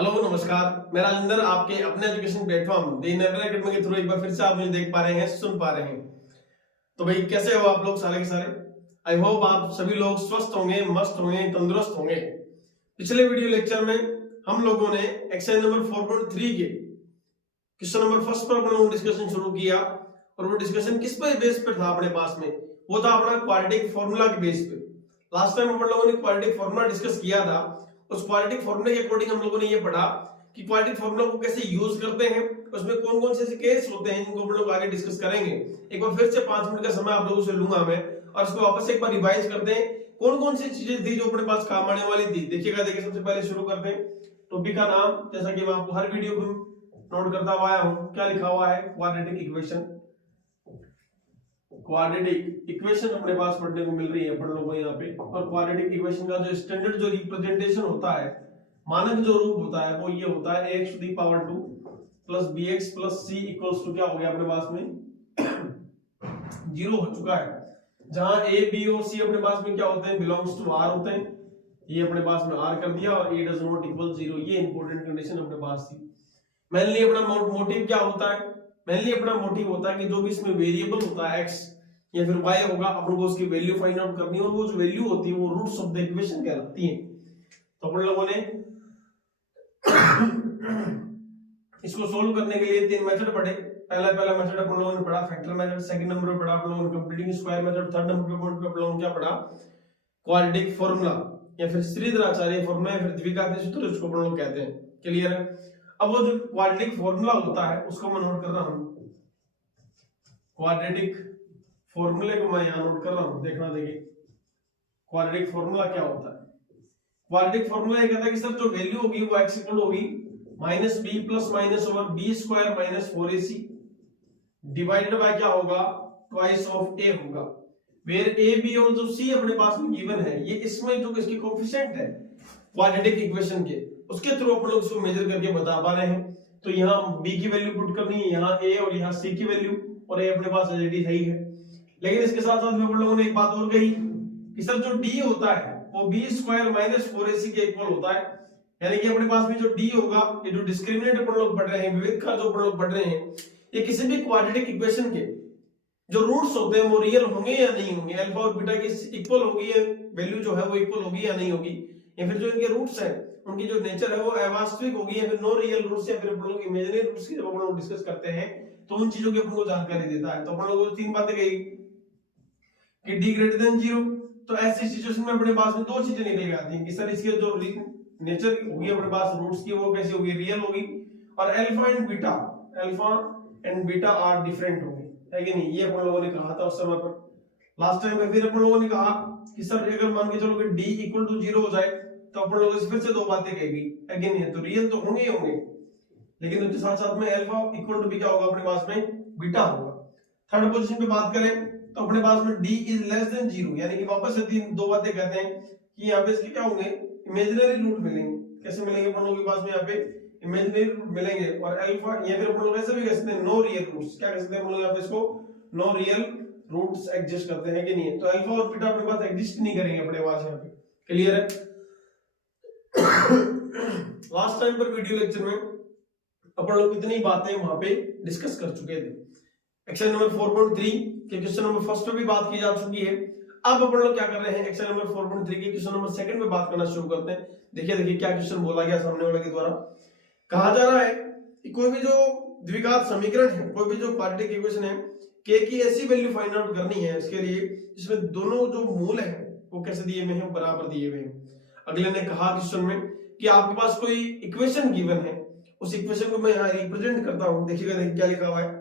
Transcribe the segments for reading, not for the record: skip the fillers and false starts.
Hello नमस्कार, मैं राजेंद्र आपके अपने education platform the inner academy के थ्रू एक बार फिर से आप मुझे देख पा रहे हैं, सुन पा रहे हैं। तो भाई कैसे हो आप लोग सारे के सारे। आई होप आप सभी लोग स्वस्थ होंगे, मस्त होंगे, तंदुरुस्त होंगे। पिछले वीडियो लेक्चर में हम लोगों ने एक्सरसाइज नंबर 4.3 के क्वेश्चन नंबर फर्स्ट पर अपन लोगों ने डिस्कशन शुरू किया और वो डिस्कशन किस पर बेस पे था अपने पास में, वो था अपना क्वाड्रेटिक फॉर्मूला के बेस पे। लास्ट टाइम अपन लोगों ने क्वाड्रेटिक फॉर्मूला डिस्कस किया था। उस क्वाड्रेटिक फॉर्मूले के अकॉर्डिंग हम लोगों ने ये पढ़ा कि क्वाड्रेटिक फॉर्मूला को कैसे यूज करते हैं, उसमें कौन कौन से ऐसे केस होते हैं जिनको हम लोग आगे डिस्कस करेंगे। एक बार फिर से 5 मिनट का समय आप लोगों से लूंगा मैं और इसको वापस से एक बार रिवाइज करते हैं। कौन कौन सी चीजें थी जो अपने पास काम आने वाली थी, देखिएगा। देखिए सबसे पहले शुरू करते हैं टॉपिक का नाम, जैसा कि मैं आपको हर वीडियो में नोट करता हुआ आया हूं। क्या लिखा हुआ है? Quadratic equation. क्वाड्रेटिक इक्वेशन अपने पास पढ़ने को मिल रही है अपन लोगों को यहाँ पे। और क्वाड्रेटिक इक्वेशन का जो स्टैंडर्ड जो रिप्रेजेंटेशन होता है, मानक जो रूप होता है, वो ये होता है ax to the power 2 plus bx plus c equals to क्या हो गया अपने पास में 0 हो चुका है। जहां a b और c अपने पास में क्या होते हैं, बिलोंग्स टू r होते हैं। ये अपने पास में r कर दिया और a does not equal 0। ये इंपॉर्टेंट कंडीशन अपने पास थी। मेनली अपना मोटिव क्या होता है? मेनली अपना मोटिव होता है कि जो भी इसमें वेरिएबल होता है x या फिर y होगा, अपन को उसकी वैल्यू फाइंड आउट करनी है और वो जो वैल्यू होती है वो रूट्स ऑफ द इक्वेशन कहलाती है। तो अपन लोगों ने इसको सोल्व करने के लिए 3 मेथड पढ़े। पहला मेथड अपन लोगों ने पढ़ा फैक्टर मेथड, सेकंड नंबर पे पढ़ा अपन लोगों ने completing square method, third number पे अपन लोगों ने क्या पढ़ा, क्वाड्रेटिक फार्मूला या फिर श्रीधराचार्य फार्मूला या फिर द्विघातीय सूत्र इसको अपन लोग कहते हैं। क्लियर है? अब वो जो क्वाड्रेटिक फार्मूला होता है उसको मैं नोट कर रहा हूं। क्वाड्रेटिक फॉर्मूले को मैं यहां नोट कर रहा हूं, देखना। देखिए क्वाड्रेटिक फॉर्मूला क्या होता है। क्वाड्रेटिक फॉर्मूला ये कहता है कि सर जो वैल्यू होगी वो x इक्वल होगी minus b plus minus over b square minus 4ac divided by क्या होगा, ट्वाइस ऑफ a होगा। वेयर a b और जो c अपने पास में गिवन है, ये इसमें जो इसके कोएफिशिएंट है क्वाड्रेटिक इक्वेशन के, उसके थ्रू अपन लोग इसको मेजर करके बता पा रहे हैं। तो यहाँ b की वैल्यू पुट करनी है, यहाँ a और यहाँ c की वैल्यू, और a अपने पास ऑलरेडी है ही है। लेकिन इसके साथ साथ में अपन लोगों ने एक बात और कही कि सर जो d होता है वो b स्क्वायर माइनस 4ac के इक्वल होता है। यानी कि अपने पास में जो d होगा, ये जो डिस्क्रिमिनेंट अपन लोग पढ़ रहे हैं, विविध का जो अपन लोग पढ़ रहे हैं, ये किसी भी क्वाड्रेटिक इक्वेशन के जो रूट्स होते हैं वो रियल होंगे या नहीं होंगे, अल्फा और बीटा के इक्वल होगी, वैल्यू जो है वो इक्वल होगी या नहीं होगी, या फिर जो इनके रूट्स हैं उनकी जो नेचर है वो अवास्तविक होगी या फिर नो रियल रूट्स या फिर अपन लोग इमेजिनरी रूट्स की जब अपन लोग डिस्कस करते हैं तो उन चीजों की अपन को जानकारी देता है। तो अपन लोगों को 3 बातें कही कि d ग्रेटर देन 0। तो ऐसी सिचुएशन में अपने पास में 2 चीजें निकल आती हैं कि सर इसकी जो नेचर होगी अपने पास रूट्स की वो कैसी होगी, रियल होगी, और alpha and beta are different होगी, है कि नहीं। ये अपन लोगों ने कहा था उस समय पर। लास्ट टाइम में फिर अपन लोगों ने कहा कि सर अगर मान के चलो कि d इक्वल टू 0 हो जाए तो अपन लोगों से फिर से 2 बातें कहेगी, है कि नहीं। तो रियल तो होंगे ही होंगे, लेकिन उसके साथ साथ में अल्फा इक्वल टू भी क्या होगा अपने पास में, बीटा होगा। थर्ड पोजीशन पे बात करें तो अपने पास में d इज लेस देन 0, यानी कि वापस से 2 बातें कहते हैं कि यहाँ पे इसके क्या होंगे, इमेजिनरी रूट मिलेंगे। कैसे मिलेंगे अपन लोगों के पास में, यहाँ पे इमेजिनरी रूट मिलेंगे। और अल्फा या फिर अपन लोग ऐसे भी कह सकते हैं नो रियल रूट्स, क्या कह सकते हैं अपन लोग यहाँ पे इसको, नो रियल रूट्स एग्जिस्ट करते हैं कि नहीं है। तो अल्फा और बीटा अपने पास एग्जिस्ट नहीं करेंगे अपने पास यहाँ पे। क्लियर है? लास्ट टाइम पर वीडियो लेक्चर में अपन लोग कितनी बातें वहां पे डिस्कस कर चुके थे। एक्सरसाइज नंबर 4.3 के क्वेश्चन नंबर फर्स्ट पे भी बात की जा चुकी है। अब अपन लोग क्या कर रहे हैं, एक्सरसाइज नंबर 4.3 के क्वेश्चन नंबर सेकंड पे बात करना शुरू करते हैं। देखिए क्या क्वेश्चन बोला गया सामने वाले के द्वारा। कहा जा रहा है कि कोई भी जो द्विघात समीकरण है, कोई भी जो क्वाड्रेटिक इक्वेशन है, k की ऐसी वैल्यू फाइंड आउट करनी है इसके लिए जिसमें दोनों जो मूल है वो कैसे दिए हुए हैं, बराबर दिए हुए हैं। अगले ने कहा क्वेश्चन में कि आपके पास कोई इक्वेशन गिवन है, उस इक्वेशन को मैं यहाँ रिप्रेजेंट करता हूं। देखिएगा देखिए क्या लिखा हुआ है।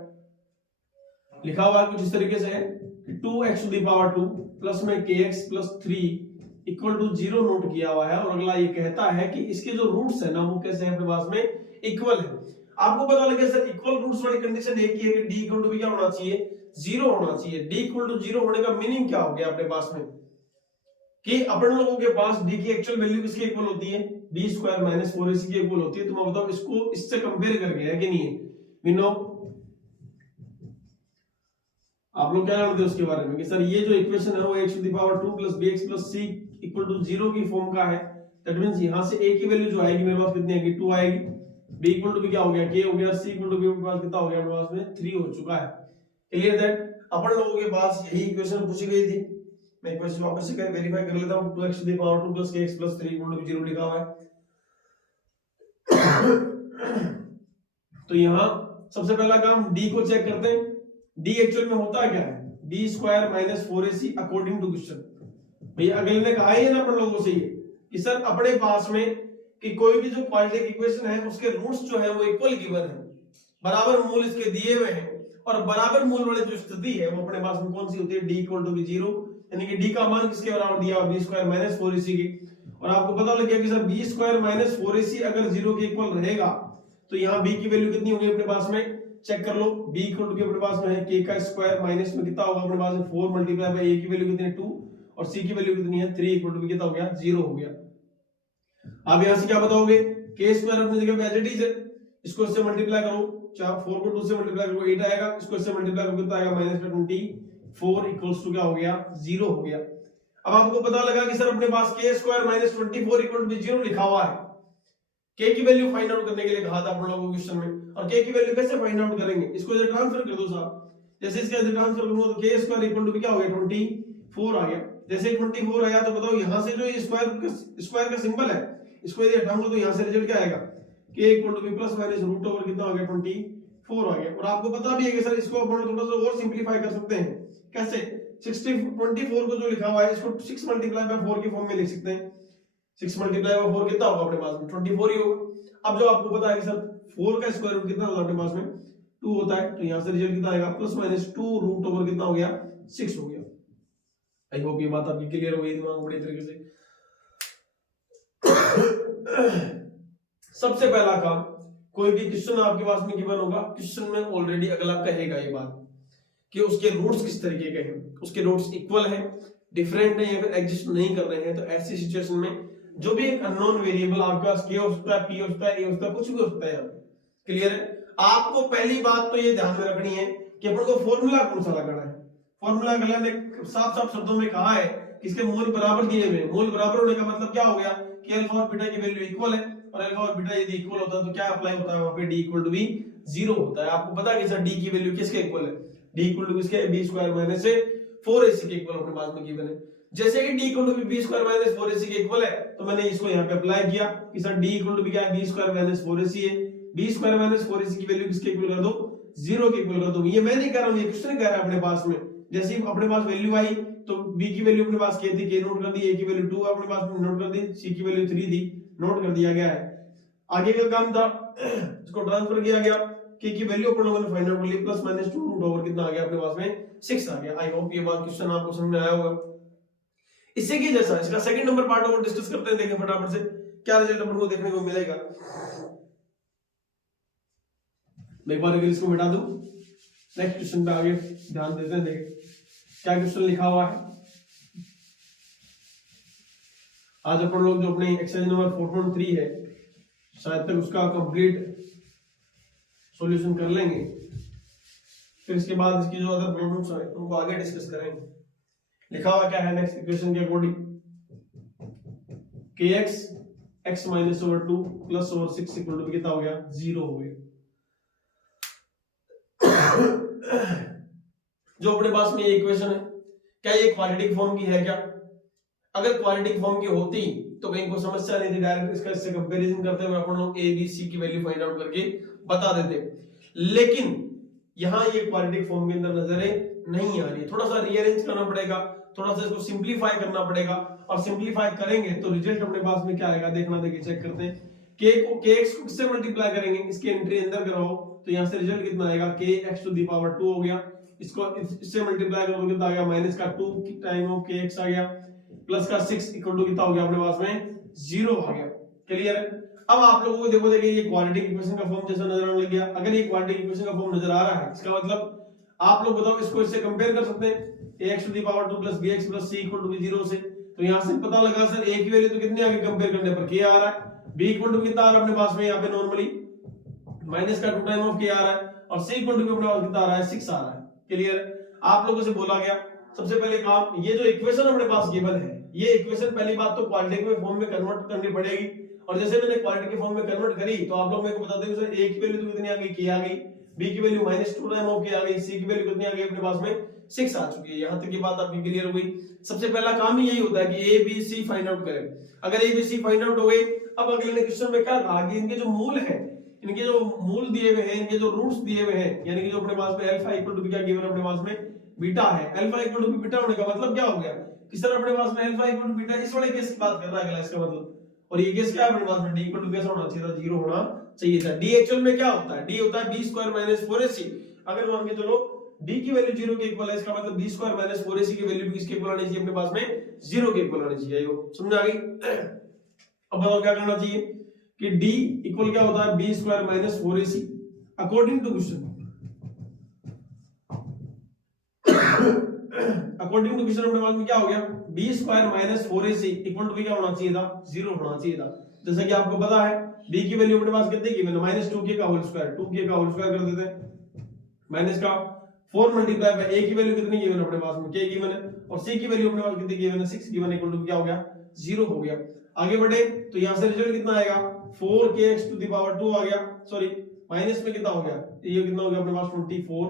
लिखा हुआ है कुछ इस तरीके से है कि 2x to the power 2 plus में kx plus 3 equal to 0 note किया हुआ है। और अगला ये कहता है कि इसके जो रूट्स है ना वो कैसे हैं अपने पास में, इक्वल है। आपको पता लगे सर इक्वल रूट्स वाली कंडीशन एक ही है कि d इक्वल टू भी क्या होना चाहिए, 0 होना चाहिए। d इक्वल टू 0 होने का मीनिंग क्या हो गया अपने पास में कि अपन लोगों के पास d की एक्चुअल वैल्यू किसके इक्वल होती है, b स्क्वायर माइनस 4ac के इक्वल होती है। तो मैं बताऊं इसको इससे कंपेयर करके, है कि नहीं है। वी नो आप लोग क्या जानते हैं उसके बारे में कि सर ये जो इक्वेशन है वो x to the power 2 plus bx plus c equal to 0 की फॉर्म का है। दैट मींस यहां से a की वैल्यू जो आएगी मेरे पास कितनी आएगी 2 आएगी, b इक्वल टू b क्या हो गया k हो गया, c इक्वल टू b मेरे पास कितना हो गया, मेरे पास में 3 हो चुका है। क्लियर दैट अपन लोगों के पास यही इक्वेशन पूछी गई थी। मैं इक्वेशन वापस से वेरीफाई कर लेता हूं। 2x to the power 2 plus kx plus 3 equal to 0 लिखा हुआ है। तो यहां सबसे पहला काम d को चेक करते हैं। d एक्चुअल में होता क्या है, b square minus 4ac according to question. भैया अगले ने कहा ही है ना अपन लोगों से ये कि सर अपने पास में कि कोई भी जो क्वाड्रेटिक इक्वेशन है उसके रूट्स जो है वो इक्वल गिवन है, बराबर मूल इसके दिए हुए हैं, और बराबर मूल वाली जो स्थिति है वो अपने पास में कौन सी होती है, d इक्वल टू 0, यानी कि d का मान किसके बराबर दिया, b स्क्वायर माइनस 4ac की। और आपको पता लग गया कि sir b square minus 4ac अगर 0 के इक्वल रहेगा तो यहाँ b की वैल्यू कितनी होगी अपने पास में, चेक कर लो। b इक्वल टू अपने पास में है k का स्क्वायर माइनस में कितना होगा अपने पास में 4 मल्टीप्लाई बाय a की वैल्यू कितनी है 2 और c की वैल्यू कितनी है 3 इक्वल टू कितना हो गया 0 हो गया। अब यहां से क्या बताओगे, k स्क्वायर अपनी जगह पे एज इट इज है, इसको इससे मल्टीप्लाई करो, 4 को 2 से मल्टीप्लाई करो 8 आएगा, इसको इससे मल्टीप्लाई करो कितना आएगा -24 इक्वल्स टू क्या हो गया 0 हो गया। अब आपको पता लगा कि सर अपने पास k स्क्वायर -24 इक्वल टू 0 लिखा हुआ है। k की वैल्यू फाइंड आउट करने के लिए कहा था अपन लोगों को क्वेश्चन में, और k की वैल्यू कैसे फाइंड आउट करेंगे, इसको इधर ट्रांसफर कर दो साहब। जैसे इसका इधर ट्रांसफर करूंगा तो k स्क्वायर इक्वल टू क्या हो गया 24 आ गया। जैसे 24 आया तो बताओ यहां से जो ये स्क्वायर का सिंबल है इसको यदि हटाऊंगा तो यहां से रिजल्ट क्या आएगा, k equal to plus minus root over कितना हो गया 24 आ गया। और आपको पता भी है कि सर इसको अपन थोड़ा सा और सिंपलीफाई कर सकते हैं, कैसे 24 को जो लिखा हुआ है इसको 6 मल्टीप्लाई बाय 4 के फॉर्म में लिख सकते हैं। 6 मल्टीप्लाई बाय 4 कितना होगा अपने पास में 24 ही होगा। अब जो आपको पता है कि सर 4 का स्क्वायर रूट कितना होता है अपने पास में 2 होता है, तो यहां से रिजल्ट कितना आएगा प्लस माइनस 2 रूट ओवर कितना हो गया 6 हो गया। आई होप ये बात आपकी क्लियर हो गई दिमाग में बड़ी तरीके से। सबसे पहला काम, कोई भी क्वेश्चन आपके पास में गिवन होगा, क्वेश्चन में ऑलरेडी अगला कहेगा ये बात कि उसके रूट्स किस तरीके के हैं, उसके रूट्स इक्वल हैं, डिफरेंट है या फिर एग्जिस्ट नहीं कर रहे हैं। तो ऐसी सिचुएशन में जो भी एक अननोन वेरिएबल आपके पास k हो सकता है, p हो सकता है, a हो सकता है, कुछ भी हो सकता है। क्लियर है। आपको पहली बात तो ये ध्यान में रखनी है कि अपन को फॉर्मूला कौन सा लगाना है। फॉर्मूला अगला ने साफ साफ शब्दों में कहा है कि इसके मूल बराबर दिए हुए। मूल बराबर होने का मतलब क्या हो गया कि अल्फा और बीटा की वैल्यू इक्वल है, और अल्फा और बीटा यदि इक्वल होता है तो क्या अप्लाई होता है वहां पे d इक्वल टू b 0 होता है। आपको पता है कि सर d की वैल्यू किसके इक्वल है, d इक्वल टू किसके b स्क्वायर माइनस 4ac के इक्वल अपने पास में गिवन है। जैसे कि d equal to b square minus 4ac के इक्वल है तो मैंने इसको यहां पे अप्लाई किया कि सर d इक्वल टू क्या है b स्क्वायर माइनस 4ac है, b स्क्वायर माइनस 4ac की वैल्यू किसके इक्वल कर दो 0 के इक्वल कर दो। ये मैं नहीं कर रहा हूं, ये क्वेश्चन कह रहा है अपने पास में। जैसे ही अपने पास वैल्यू आई तो b की वैल्यू अपने पास k थी, k नोट कर दी, a की वैल्यू 2 अपने पास में नोट कर दी, c की वैल्यू 3 थी, नोट कर दिया गया है। आगे का काम था इसको ट्रांसफर किया गया, k की वैल्यू अपन लोगों ने फाइंड आउट कर ली, प्लस माइनस 2 रूट ओवर कितना आ गया अपने पास में 6 आ गया। आई होप ये बात क्वेश्चन आपको समझ में आया होगा। इससे की जैसा इसका सेकंड नंबर पार्ट और डिस्कस करते हैं, देखें फटाफट से क्या रिजल्ट अपन को देखने को मिलेगा। मैं एक बार अगर इसको मिटा दूं, नेक्स्ट क्वेश्चन पे आगे ध्यान देते हैं, देखें क्या क्वेश्चन लिखा हुआ है। आज अपन लोग जो अपने एक्सरसाइज नंबर 4.3 है शायद तक उसका कंप्लीट सॉल्यूशन कर लेंगे, फिर इसके बाद इसकी जो अदर प्रॉब्लम्स है उनको आगे डिस्कस करेंगे। लिखा हुआ क्या है नेक्स्ट इक्वेशन के according, kx x minus over 2 plus over 6 equal to कितना हो गया 0 हो गया। जो अपने पास में ये इक्वेशन है क्या ये क्वाड्रेटिक फॉर्म की है क्या? अगर क्वाड्रेटिक फॉर्म की होती तो कहीं को समस्या नहीं थी, डायरेक्ट इसका इससे कंपैरिजन करते हुए अपन लोग a b c की वैल्यू फाइंड आउट करके बता देते। लेकिन यहां ये क्वाड्रेटिक फॉर्म के अंदर नजरें नहीं आ रही है, थोड़ा सा रीअरेंज करना पड़ेगा, थोड़ा सा इसको सिंपलीफाई करना पड़ेगा, और सिंपलीफाई करेंगे तो रिजल्ट अपने पास में क्या आएगा देखना, देखिए चेक करते हैं। kx को किससे मल्टीप्लाई करेंगे, इसकी एंट्री अंदर कराओ तो यहां से रिजल्ट कितना आएगा kx टू द पावर 2 हो गया। इसको इससे मल्टीप्लाई करो तो कितना आ गया माइनस का 2 टाइम ऑफ kx आ गया, प्लस का 6 इक्वल टू कितना हो गया अपने पास में 0 आ गया। क्लियर है। अब आप लोगों को देखो देखिए ये क्वाड्रेटिक इक्वेशन का फॉर्म जैसा नजर आने लग गया। अगर ये क्वाड्रेटिक इक्वेशन का फॉर्म नजर आ रहा है इसका मतलब आप लोग बताओ इसको इससे कंपेयर कर सकते हैं ax to the power 2 plus bx plus c equal to 0 से। तो यहां से पता लगा सर a की वैल्यू तो कितनी आ गई कंपेयर करने पर k आ रहा है, b इक्वल टू कितना आ रहा है अपने पास में यहां पे नॉर्मली माइनस का 2 टाइम ऑफ k आ रहा है, और c इक्वल टू अपने पास कितना आ रहा है 6 आ रहा है। क्लियर। आप लोगों से बोला गया सबसे पहले काम, ये जो इक्वेशन अपने पास गिवन है ये इक्वेशन पहली बात तो क्वाड्रेटिक में फॉर्म में कन्वर्ट करनी पड़ेगी, और जैसे मैंने क्वाड्रेटिक के फॉर्म में कन्वर्ट करी तो आप लोग मेरे को बता दें सर a की वैल्यू तो कितनी आ गई, k आ गई, b की वैल्यू -2 टाइम ऑफ k आ गई, c की वैल्यू कितनी आ गई अपने पास में 6 आ चुकी है। यहां तक की बात आपकी क्लियर हो गई। सबसे पहला काम ही यही होता है कि a b c find out करें। अगर a b c find out हो गई, अब अगले क्वेश्चन में क्या कहा कि इनके जो मूल हैं, इनके जो मूल दिए हुए हैं, इनके जो रूट्स दिए हुए हैं, यानी कि जो अपने पास में अल्फा इक्वल टू क्या गिवन अपने पास में बीटा है। अल्फा इक्वल टू बीटा होने का मतलब क्या हो गया कि सर अपने पास में अल्फा इक्वल टू बीटा, इस वाले केस की बात कर रहा है अगला, इसका मतलब। और ये केस क्या है अपने पास में, d इक्वल टू कैसा होना चाहिए था, 0 होना चाहिए था। d एक्चुअल में क्या होता है, d होता है b स्क्वायर माइनस 4ac। अगर मान के चलो d की वैल्यू 0 के इक्वल है, इसका मतलब b स्क्वायर माइनस 4ac की वैल्यू भी किसके इक्वल आनी चाहिए अपने पास में, 0 के इक्वल आनी चाहिए। समझ आ गई। अब बताओ क्या करना चाहिए कि d इक्वल क्या होता है, b square minus 4ac according to question. According to question अपने पास में क्या हो गया, b square minus 4ac equal to क्या होना चाहिए था, 0 होना चाहिए था। जैसा कि आपको पता है b की वैल्यू अपने पास कितनी गिवन है, -2k का होल स्क्वायर, 2k का होल स्क्वायर कर देते हैं, माइनस का 4 मल्टीप्लाई बाय a की वैल्यू कितनी गिवन अपने पास में, k गिवन है, और c की वैल्यू अपने पास कितनी गिवन है, 6 गिवन, इक्वल टू क्या हो गया, 0 हो गया। आगे बढ़े तो यहां से रिजल्ट कितना आएगा, 4kx टू द पावर 2 आ गया, सॉरी माइनस में कितना हो गया, ये कितना हो गया अपने पास 24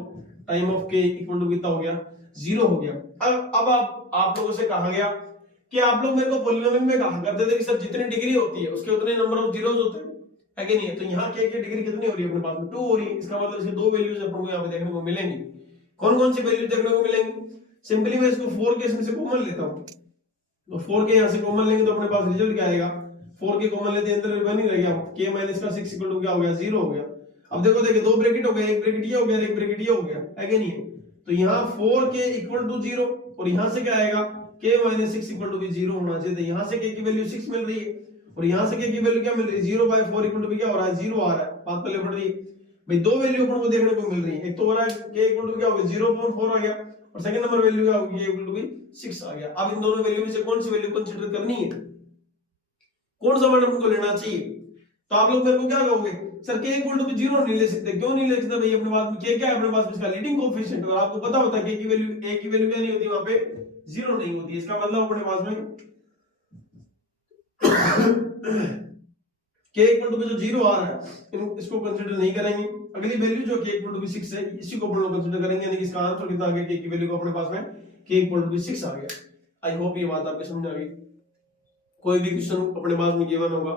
time of k equal to कितना हो गया, 0 हो गया। अब आप लोगों से कहा गया कि आप लोग मेरे को पॉलिनोमियल में कहा करते थे कि सर जितनी डिग्री होती है उसके उतने नंबर ऑफ जीरोस होते हैं, है कि नहीं है। तो यहाँ k की डिग्री कितनी हो रही है अपने पास में, 2 हो रही है। इसका मतलब इसके दो वैल्यूज अपन को यहाँ पे देखने को मिलेंगी। कौन कौन सी वैल्यू देखने को मिलेंगी, सिंपली मैं इसको 4 के इसमें से कॉमन लेता हूँ, तो 4 के यहाँ से कॉमन लेंगे तो अपने पास रिजल्ट क्या आएगा, 4 के कॉमन लेते अंदर बन ही रह गया, k माइनस का 6 इक्वल टू क्या हो गया, 0 हो गया। अब देखो देखिए दो ब्रैकेट हो गए, एक ब्रैकेट ये हो गया, एक ब्रैकेट ये हो गया, है कि नहीं है। तो यहाँ 4k इक्वल टू 0 और यहाँ से क्या आएगा, k माइनस 6 इक्वल टू भी 0 होना चाहिए। तो यहाँ से k की वैल्यू 6 मिल रही है और यहाँ से k की वैल्यू क्या मिल रही है, 0/4 इक्वल टू भी क्या हो रहा है, 0 आ रहा है। बात पहले पड़ रही है भाई, दो वैल्यू अपन को देखने को मिल रही है, एक तो हो रहा है k इक्वल टू क्या हो गया 0.4 आ गया, और सेकंड नंबर वैल्यू क्या होगी, k इक्वल टू भी 6 आ गया। अब इन दोनों वैल्यू में से कौन सी वैल्यू कंसीडर करनी है, कौन सा मान हमको लेना चाहिए। तो आप लोग मेरे को क्या कहोगे, सर k इक्वल टू 0 नहीं ले सकते, क्यों नहीं ले सकते भाई, अपने पास में k क्या है, अपने पास में इसका लीडिंग कोएफिशिएंट, और आपको पता होता है k की वैल्यू, a की वैल्यू क्या नहीं होती वहां पे, 0 नहीं होती। इसका मतलब अपने पास में k इक्वल टू जो 0 आ रहा है इसको कंसीडर नहीं करेंगे। अगली वैल्यू जो k इक्वल टू 6 है इसी को अपन लोग कंसीडर करेंगे, यानी कि इसका आंसर कितना आ गया, k की वैल्यू को अपने पास में k इक्वल टू 6 आ गया। आई होप ये बात आपको समझ आ गई। कोई भी क्वेश्चन अपने पास में गिवन होगा,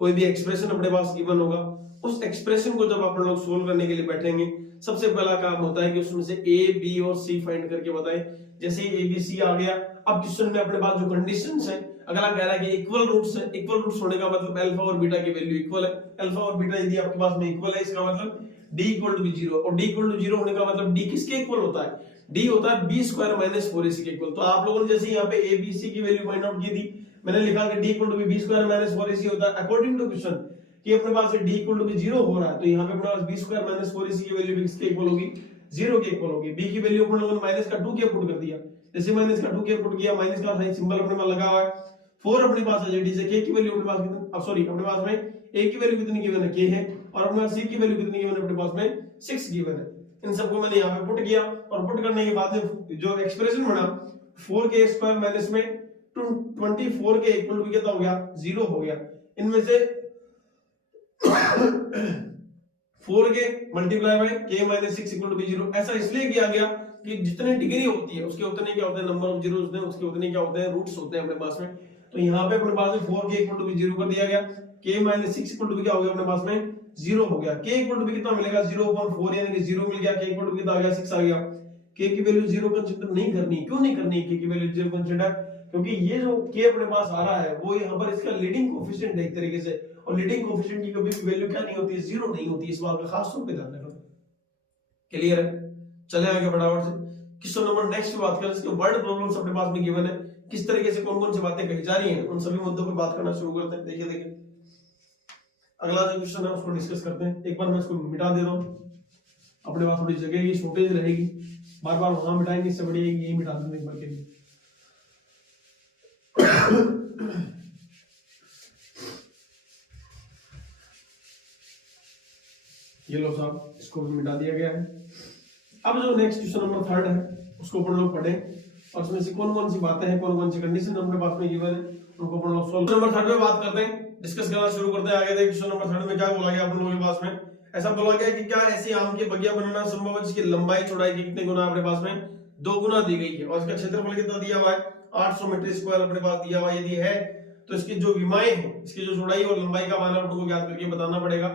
कोई भी एक्सप्रेशन अपने पास गिवन होगा, उस एक्सप्रेशन को जब अपन लोग सोल्व करने के लिए बैठेंगे, सबसे पहला काम होता है कि उसमें से a b और c फाइंड करके बताएं। जैसे a b c आ गया, अब क्वेश्चन में अपने पास जो कंडीशंस है, अगला कह रहा है कि इक्वल रूट्स है, इक्वल रूट्स होने का मतलब अल्फा और बीटा की वैल्यू इक्वल है। अल्फा और बीटा यदि आपके पास में इक्वल है, इसका मतलब d इक्वल टू 0, और d इक्वल टू 0 होने का मतलब d किसके इक्वल होता है, d होता है b स्क्वायर माइनस 4ac के इक्वल। तो आप लोगों ने जैसे यहाँ पे a b c की वैल्यू फाइंड आउट की थी, मैंने लिखा कि d equal to b square minus 4ac होता है अकॉर्डिंग टू क्वेश्चन, कि अपने पास d इक्वल टू 0 हो रहा है, तो यहाँ पे अपने पास b स्क्वायर माइनस 4ac की वैल्यू भी किसके इक्वल होगी, 0 के इक्वल होगी। b की वैल्यू अपन लोगों ने माइनस का 2k पुट कर दिया, जैसे माइनस का 2k पुट किया, माइनस का साइन सिंबल अपने पास लगा हुआ है। 4 अपने पास है जेडी से, k की वैल्यू अपने पास कितनी, अब सॉरी अपने पास में a की वैल्यू कितनी गिवन है, k है, और अपने पास c की वैल्यू कितनी गिवन है, अपने पास में 6 गिवन है। इन सबको मैंने यहाँ पे पुट किया, और पुट करने के बाद में जो एक्सप्रेशन बना 4k स्क्वायर माइनस में 24 के इक्वल टू कितना हो गया, 0 हो गया। इनमें से 4 के multiply by k minus 6 equal to 0, ऐसा इसलिए किया गया कि जितनी डिग्री होती है उसके उतने क्या होते हैं नंबर ऑफ जीरोस होते हैं, उसके उतने क्या होते हैं रूट्स होते हैं अपने पास में। तो यहाँ पे अपने पास में 4k इक्वल टू 0 कर दिया गया, k माइनस 6 इक्वल टू क्या हो गया अपने पास में 0 हो गया। k इक्वल टू कितना मिलेगा, 0.4, यानी कि 0 मिल गया, k इक्वल टू कितना आ गया, 6 आ गया। k की वैल्यू 0 कंसीडर नहीं करनी, क्यों नहीं करनी k की वैल्यू 0 कंसीडर, क्योंकि ये जो k अपने पास आ रहा है वो यहाँ पर इसका लीडिंग कोएफिशिएंट है एक तरीके से, और लीडिंग कोएफिशिएंट की कभी भी वैल्यू क्या नहीं होती है, 0 नहीं होती। इस बात का खास तौर पे ध्यान रखना। क्लियर है, चले आगे फटाफट से क्वेश्चन नंबर नेक्स्ट बात करें। इसके वर्ड प्रॉब्लम्स अपने पास में गिवन है, किस तरीके से कौन कौन सी बातें कही जा रही हैं, उन सभी मुद्दों पर बात करना शुरू करते हैं। देखिए अगला जो क्वेश्चन है उसको डिस्कस करते हैं। एक बार मैं इसको मिटा दे रहा हूँ, अपने पास थोड़ी जगह की शॉर्टेज रहेगी, बार बार वहां मिटाएंगे, इससे बढ़िया यही मिटा दूंगा एक बार के लिए। ये लो साहब, इसको भी मिटा दिया गया है। अब जो नेक्स्ट क्वेश्चन नंबर 3 है उसको अपन लोग पढ़ें और उसमें से कौन कौन सी बातें हैं, कौन कौन सी कंडीशन अपने पास में गिवन है, उनको अपन लोग सॉल्व। नंबर 3 में बात करते हैं, डिस्कस करना शुरू करते हैं आगे। देखिए क्वेश्चन नंबर 3 में क्या बोला गया अपन लोगों के पास में, ऐसा बोला गया कि क्या ऐसी आम की बगिया बनाना संभव है जिसकी लंबाई चौड़ाई की कितने गुना अपने पास में 2 गुना दी गई है, और इसका क्षेत्रफल कितना दिया हुआ है 800 मीटर स्क्वायर अपने पास दिया हुआ यदि है, तो इसकी जो विमाएं हैं, इसकी जो चौड़ाई और लंबाई का मान आपको ज्ञात करके बताना पड़ेगा।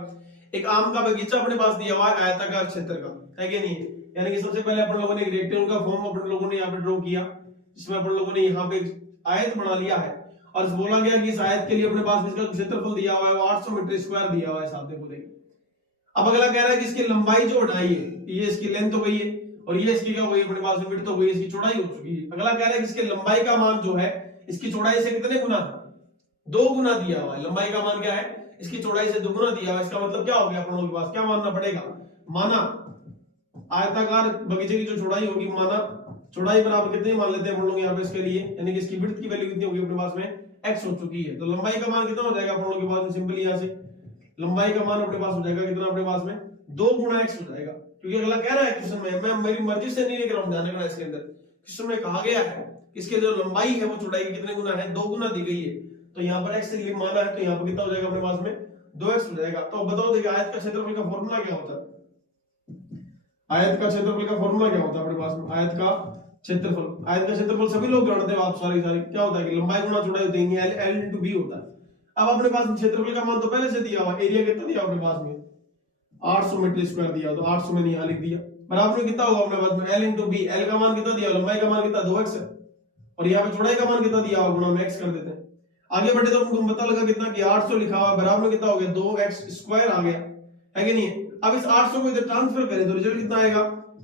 एक आम का बगीचा अपने पास दिया हुआ है आयताकार क्षेत्र का, है कि नहीं, यानी कि सबसे पहले अपन लोगों ने एक रेक्टेंगल का फॉर्म अपन लोगों ने यहाँ पे ड्रॉ किया, जिसमें अपन लोगों ने यहाँ पे आयत बना लिया है, और बोला गया कि इस आयत के लिए अपने पास इसका क्षेत्रफल दिया हुआ है वो 800 मीटर स्क्वायर दिया हुआ है साथ में पूरे। अब अगला कह रहा है कि इसकी लंबाई जो बढ़ाई है, ये इसकी लेंथ हो गई है, और ये इसकी क्या हो गई अपने पास में विड्थ हो गई, इसकी चौड़ाई हो चुकी है। अगला कह रहा है कि इसकी लंबाई का मान जो है इसकी चौड़ाई से कितने गुना, 2 गुना दिया हुआ है। लंबाई का मान क्या है, इसकी चौड़ाई से 2 गुना दिया हुआ है। इसका मतलब क्या हो गया अपन लोगों के पास, क्या मानना पड़ेगा, माना आयताकार बगीचे की जो चौड़ाई होगी, माना चौड़ाई बराबर कितनी मान लेते हैं हम लोग यहाँ पे इसके लिए, यानी कि इसकी विड्थ की वैल्यू कितनी होगी अपने पास में x हो चुकी है, तो लंबाई का मान कितना हो जाएगा अपन लोग के पास में, सिंपली यहाँ से लंबाई का मान अपने पास हो जाएगा कितना अपने पास में 2 गुना x हो जाएगा। क्योंकि अगला कह रहा है क्वेश्चन में, मैं मेरी मर्जी से नहीं लेकर ध्यान रखना, इसके अंदर क्वेश्चन में कहा गया है इसके जो लंबाई है वो चौड़ाई कितने गुना है, 2 गुना दी गई है, तो यहाँ पर x से माना है, तो यहाँ पर कितना हो जाएगा अपने पास में 2x हो जाएगा। तो बताओ देखिए आयत का क्षेत्रफल का फॉर्मूला क्या होता है, आयत का क्षेत्रफल का फॉर्मूला क्या होता है अपने पास में, आयत का क्षेत्रफल, आयत का क्षेत्रफल सभी लोग जानते हैं आप सारी क्या होता है कि लंबाई गुना चौड़ाई होती है, l into b होता है। अब अपने पास क्षेत्रफल का मान तो पहले से दिया हुआ, एरिया कितना दिया अपने पास में 800 मीटर स्क्वायर दिया, तो 800 मैंने यहाँ लिख दिया, बराबर में कितना होगा अपने पास में l into b, l का मान कितना दिया, लंबाई का मान कितना 2x है, और यहाँ पे चौड़ाई का मान कितना दिया हुआ गुणा में x कर देते हैं। आगे बढ़े तो हमको पता लगा कितना कि 800 लिखा हुआ बराबर में कितना हो गया 2x स्क्वायर आ गया, है कि नहीं। अब इस 800 को इधर ट्रांसफर करें तो रिजल्ट कितना आएगा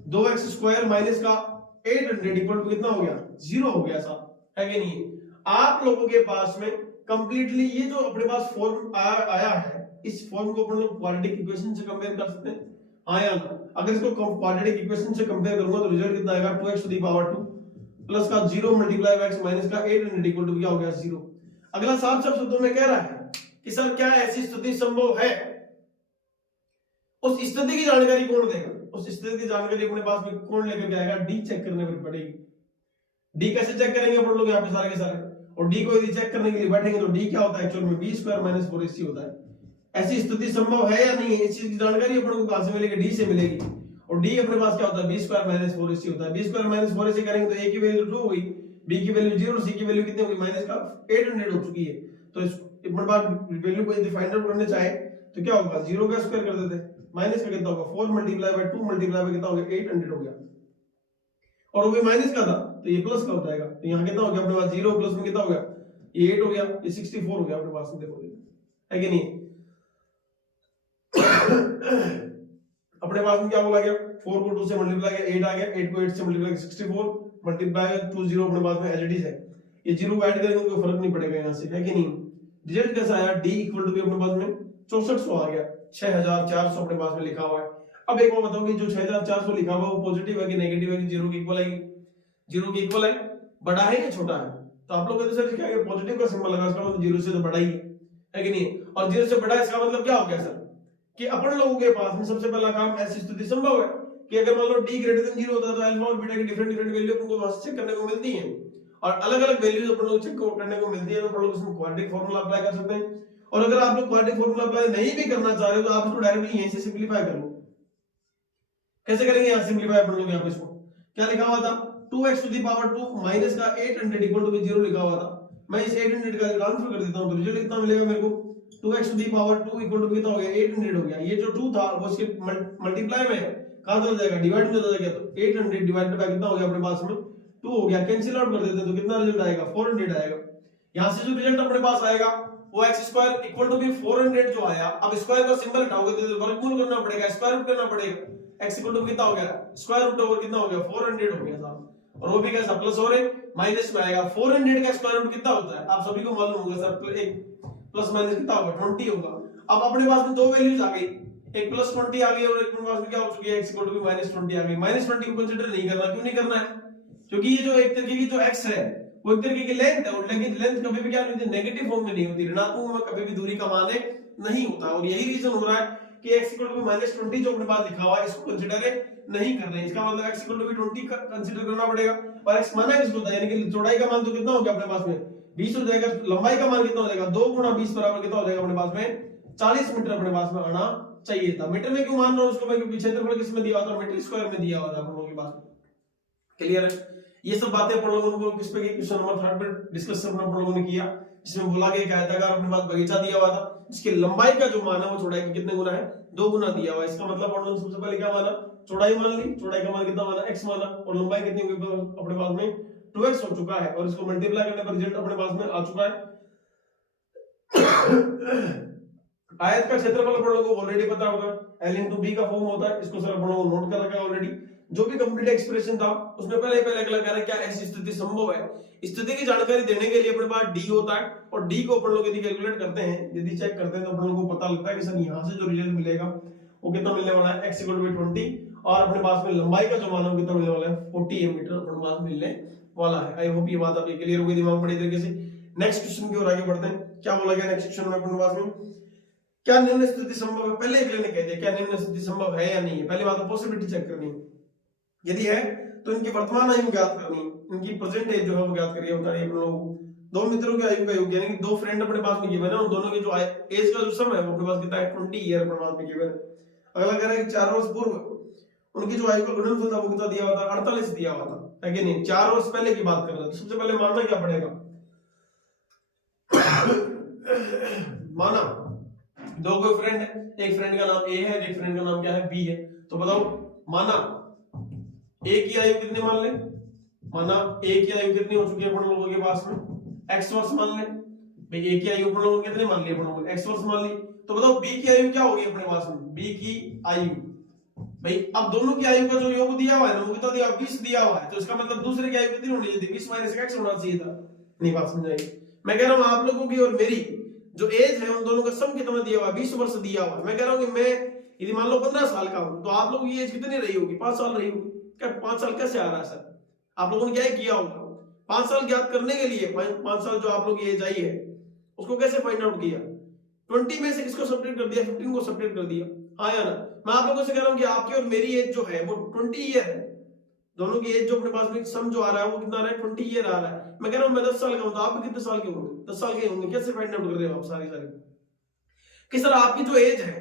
2x स्क्वायर माइनस का 800 इक्वल टू कितना हो गया 0 हो गया साहब, है कि नहीं। आप लोगों के पास में कंप्लीटली ये जो अपने पास फॉर्म आया है, इस फॉर्म को अपन लोग क्वाड्रेटिक इक्वेशन से कंपेयर कर सकते हैं, हाँ या ना। अगर इसको क्वाड्रेटिक इक्वेशन से कंपेयर करूंगा तो रिजल्ट कितना आएगा 2x to the power 2 plus का 0 मल्टीप्लाई बाय x माइनस का 800 इक्वल टू क्या हो गया 0। अगला साफ साफ शब्दों में कह रहा है कि सर क्या ऐसी स्थिति संभव है, उस स्थिति की जानकारी कौन देगा, उस स्थिति की जानकारी अपने पास में कौन लेकर के आएगा, डी चेक करने पड़ेगी। डी कैसे चेक करेंगे अपन लोग यहाँ पे सारे के सारे, और डी को यदि चेक करने के लिए बैठेंगे तो डी क्या होता है एक्चुअल में b स्क्वायर माइनस 4ac होता है। ऐसी स्थिति संभव है या नहीं है, इस चीज की जानकारी अपन को कहां से मिलेगी, डी से मिलेगी, और डी अपने पास क्या होता है b स्क्वायर माइनस 4ac होता है। b स्क्वायर माइनस 4ac करेंगे तो a की वैल्यू 2 हो गई, b की वैल्यू 0 और c की वैल्यू कितनी हो गई माइनस का 800 हो चुकी है। तो इस अपने पास वैल्यू को यदि फाइंड आउट करना चाहे तो क्या होगा 0 का स्क्वायर कर देते हैं, माइनस का कितना होगा 4 मल्टीप्लाई बाय 2 मल्टीप्लाई बाय कितना हो गया 800 हो गया, और वो भी माइनस का था तो ये प्लस का हो जाएगा, तो यहाँ कितना हो गया अपने पास 0 प्लस में कितना हो गया ये 8 हो गया, ये 64 हो गया अपने पास में, देखो है कि नहीं। अपने पास में क्या बोला गया 4 को 2 से मल्टीप्लाई किया 8 आ गया, 8 को 8 से मल्टीप्लाई 64 मल्टीप्लाई 2 0 अपने पास में एज इट इज है, ये 0 ऐड करेंगे तो फर्क नहीं पड़ेगा यहाँ से, है कि नहीं। रिजल्ट कैसा आया d इक्वल टू अपने पास में 6400 आ गया, 6400 अपने पास में लिखा हुआ है। अब एक बार बताओ कि जो 6400 लिखा हुआ है वो पॉजिटिव है कि नेगेटिव है कि 0 के इक्वल है, 0 के इक्वल है, बड़ा है या छोटा है, तो आप लोग कहते सर क्या है पॉजिटिव का सिंबल लगा, इसका मतलब 0 से तो बड़ा ही है कि नहीं, और 0 से बड़ा है इसका मतलब क्या हो गया सर कि अपन लोगों के पास में सबसे पहला काम ऐसी स्थिति संभव है कि अगर मान लो d ग्रेटर देन 0 होता है तो अल्फा और बीटा की डिफरेंट वैल्यू अपन को चेक करने को मिलती है, और अलग-अलग वैल्यूज अपन लोग चेक करने को मिलती है, तो अपन लोग इसमें क्वाड्रेटिक फार्मूला अप्लाई कर सकते हैं। और अगर आप लोग क्वाड्रेटिक फार्मूला अप्लाई नहीं भी करना चाह रहे हो तो आप इसको डायरेक्टली यहीं से सिंपलीफाई कर लो। कैसे करेंगे यहाँ सिंपलीफाई अपन लोग यहाँ पे इसको क्या लिखा हुआ था 2x to the power 2 minus का 800 इक्वल टू 0 लिखा हुआ था, मैं इस 800 का ट्रांसफर कर देता हूं तो रिजल्ट कितना मिलेगा मेरे को 2x to the power 2 equal to कितना हो गया 800 हो गया, ये जो 2 था वो इसके मल्टीप्लाई में कहां चला जाएगा डिवाइड में चला जाएगा, तो 800 डिवाइडेड बाय कितना हो गया अपने पास में 2 हो गया, कैंसिल आउट कर देते हैं तो कितना रिजल्ट आएगा 400 आएगा। यहां से जो रिजल्ट अपने पास आएगा वो x स्क्वायर इक्वल टू भी 400 जो आया, अब स्क्वायर का सिंबल हटाओगे तो वर्गमूल करना पड़ेगा, स्क्वायर रूट करना पड़ेगा, x इक्वल टू कितना हो गया स्क्वायर रूट ओवर कितना हो गया 400 हो गया साहब, और वो भी कैसा प्लस और माइनस में आएगा। 400 का स्क्वायर रूट कितना होता है आप सभी को मालूम होगा सर, एक प्लस माइनस कितना होगा 20 होगा। अब अपने पास में दो वैल्यूज आ गई, एक प्लस 20 आ गई और एक अपने पास में क्या हो चुकी है x इक्वल टू माइनस 20 आ गई। माइनस 20 को कंसीडर नहीं करना, क्यों नहीं करना है, क्योंकि ये जो एक तरीके की जो x है वो एक तरीके की लेंथ है, और लेंथ कभी भी क्या नहीं होती नेगेटिव फॉर्म में नहीं होती, ऋणात्मक में कभी भी दूरी का मान नहीं होता, और यही रीजन हो रहा है कि x इक्वल टू -20 जो अपने पास लिखा हुआ है इसको कंसीडर नहीं कर रहे हैं। इसका मतलब x इक्वल टू 20 कंसीडर करना पड़ेगा। और x माना किसको था, यानी कि चौड़ाई का मान तो कितना हो गया अपने पास में 20 हो जाएगा, लंबाई का मान कितना हो जाएगा 2 गुना 20 बराबर कितना हो जाएगा अपने पास में 40 मीटर अपने पास में आना चाहिए था। मीटर में क्यों मान रहा हूं उसको मैं, क्योंकि क्षेत्रफल किस में दिया हुआ था, मीटर स्क्वायर में दिया हुआ था अपन लोगों के पास। क्लियर है? ये सब बातें अपन लोगों को किस पे की क्वेश्चन नंबर 3 पे डिस्कस अपन लोगों ने किया। इसमें बोला गया क्या आयताकार अपने पास बगीचा दिया हुआ था, इसकी लंबाई का जो मान है वो चौड़ाई के कितने गुना है 2 गुना दिया हुआ है। इसका मतलब अपन लोगों ने सबसे पहले क्या माना, चौड़ाई मान ली, चौड़ाई का मान कितना माना x माना, और लंबाई कितनी होगी अपने पास में 2x हो चुका है, और इसको मल्टीप्लाई करने पर रिजल्ट अपने पास में आ चुका है। आयत का क्षेत्रफल अपन लोगों को ऑलरेडी पता होगा, L into B का फॉर्म होता है, इसको सर अपन लोगों ने नोट कर रखा है ऑलरेडी। जो भी कंप्लीट एक्सप्रेशन था उसमें पहले अगला कह रहा है क्या ऐसी स्थिति संभव है, स्थिति की जानकारी देने के लिए अपने पास d होता है, और d को अपन लोग यदि कैलकुलेट करते हैं, यदि चेक करते हैं तो अपन लोगों को पता लगता है कि सर यहां से जो रिजल्ट मिलेगा वो कितना मिलने वाला है x इक्वल टू 20, और अपने पास में लंबाई का जो मान है वो कितना मिलने वाला है 40 मीटर अपने पास मिलने वाला है। आई होप ये बात आपके क्लियर हो गई दिमाग में बढ़िया तरीके से। नेक्स्ट क्वेश्चन की ओर आगे बढ़ते हैं। क्या बोला गया नेक्स्ट क्वेश्चन में अपने पास में, क्या निम्न स्थिति संभव है, पहले अगले ने कह दिया क्या निम्न स्थिति संभव है या नहीं है। पहली बात पॉसिबिलिटी चेक करनी है, यदि है तो इनकी वर्तमान आयु ज्ञात करनी, इनकी प्रेजेंट एज जो है वो ज्ञात करिए। होता है हम लोग दो मित्रों की आयु का योग, यानी कि दो फ्रेंड अपने पास में गिवन है, उन दोनों की जो एज का जो समय है वो अपने पास कितना है 20 ईयर अपने पास में गिवन है। अगला कह रहा है कि 4 वर्ष पूर्व उनकी जो आयु का गुणनफल था वो कितना दिया हुआ था 48 दिया हुआ था, है कि नहीं। 4 वर्ष पहले की बात कर रहा है, तो सबसे पहले मानना क्या पड़ेगा, माना दो कोई फ्रेंड है, एक फ्रेंड का नाम A है, एक फ्रेंड का नाम क्या है B है। तो बताओ माना A की आयु कितनी मान ले, माना A की आयु कितनी हो चुकी है अपन लोगों के पास में x वर्ष मान ले भाई। A की आयु अपन लोगों ने कितनी मान ली, अपन लोगों ने x वर्ष मान ली। तो बताओ B की आयु क्या होगी अपने पास में, B की आयु भाई, अब दोनों की आयु का जो योग दिया हुआ है ना वो कितना दिया 20 दिया हुआ है, तो इसका मतलब दूसरे की आयु कितनी होनी चाहिए 20 माइनस x होना चाहिए था। नहीं बात समझाई, मैं कह रहा हूं आप लोगों की और मेरी जो एज है उन दोनों का सम कितना दिया हुआ है 20 वर्ष दिया हुआ है। मैं कह रहा हूं कि मैं यदि मान लो 15 साल का हूं तो आप लोगों की एज कितनी रही होगी 5 साल रही होगी। क्या 5 साल कैसे आ रहा है सर, आप लोगों ने क्या किया होगा 5 साल ज्ञात करने के लिए 5 साल जो आप लोग की एज आई है उसको कैसे फाइंड आउट किया, 20 में से किसको सब्ट्रैक्ट कर दिया 15 को सब्ट्रैक्ट कर दिया। हाँ या ना, मैं आप लोगों से कह रहा हूं कि आपकी और मेरी एज जो है वो 20 ईयर है, दोनों की एज जो अपने पास में सम जो आ रहा है वो कितना आ रहा है 20 ईयर आ रहा है। मैं कह रहा हूं मैं 10 साल का हूं तो आप भी कितने साल के होंगे 10 साल के होंगे। कैसे फाइंड आउट कर रहे हो आप सारी कि सर आपकी जो एज है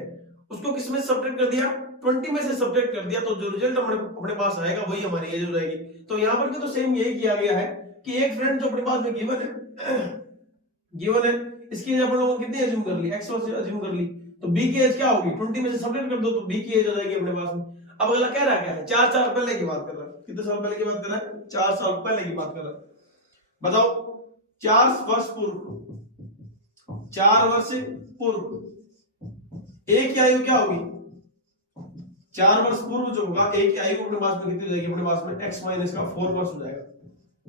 उसको किसमें सब्ट्रैक्ट कर दिया 20 में से सब्ट्रैक्ट कर दिया, तो जो रिजल्ट अपने पास आएगा वही हमारी एज हो जाएगी। तो यहां पर भी तो सेम यही किया गया है कि एक फ्रेंड जो अपने पास में गिवन है इसकी एज अपन लोगों ने कितनी अज्यूम कर ली x वर्ष अज्यूम कर ली, तो b की एज क्या होगी 20 में से सब्ट्रैक्ट कर दो तो b की एज आ जाएगी अपने पास में। अब अगला कह रहा है क्या है 4 साल पहले की बात कर रहा है, कितने साल पहले की बात कर रहा है 4 साल पहले की बात कर रहा है। बताओ 4 वर्ष पूर्व A की आयु क्या होगी 4 वर्ष पूर्व जो होगा A की आयु अपने पास में कितनी हो जाएगी अपने पास में x माइनस का 4 वर्ष हो जाएगा।